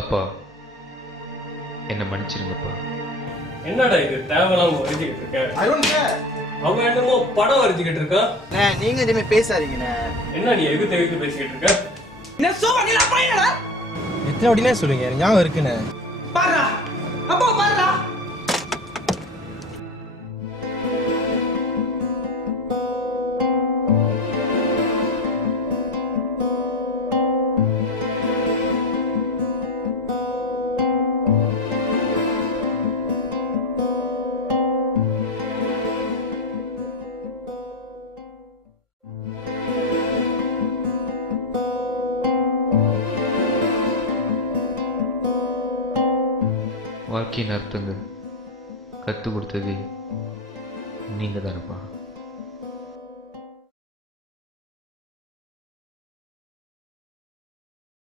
அப்பா, என்ன மன்னிச்சிருங்கப்பா. என்னடா இது தேவையில்லாம வரைஞ்சிக்கிட்டு இருக்க? அவன் என்னமோ படம் வரைஞ்சிக்கிட்டு இருக்கான். நீங்க எதுவுமே பேசாதீங்கண்ணே. என்ன நீ எது தெரிவித்து பேசிக்கிட்டு இருக்க? எத்தனை அப்படின்னே சொல்லுங்க, எனக்கு ஞாபகம் இருக்குண்ணே. பாருடா அப்பா, பாருடா. வாழ்க்கையின் அர்த்தங்கள் கற்றுக் கொடுத்தது நீங்கள் தானப்பா.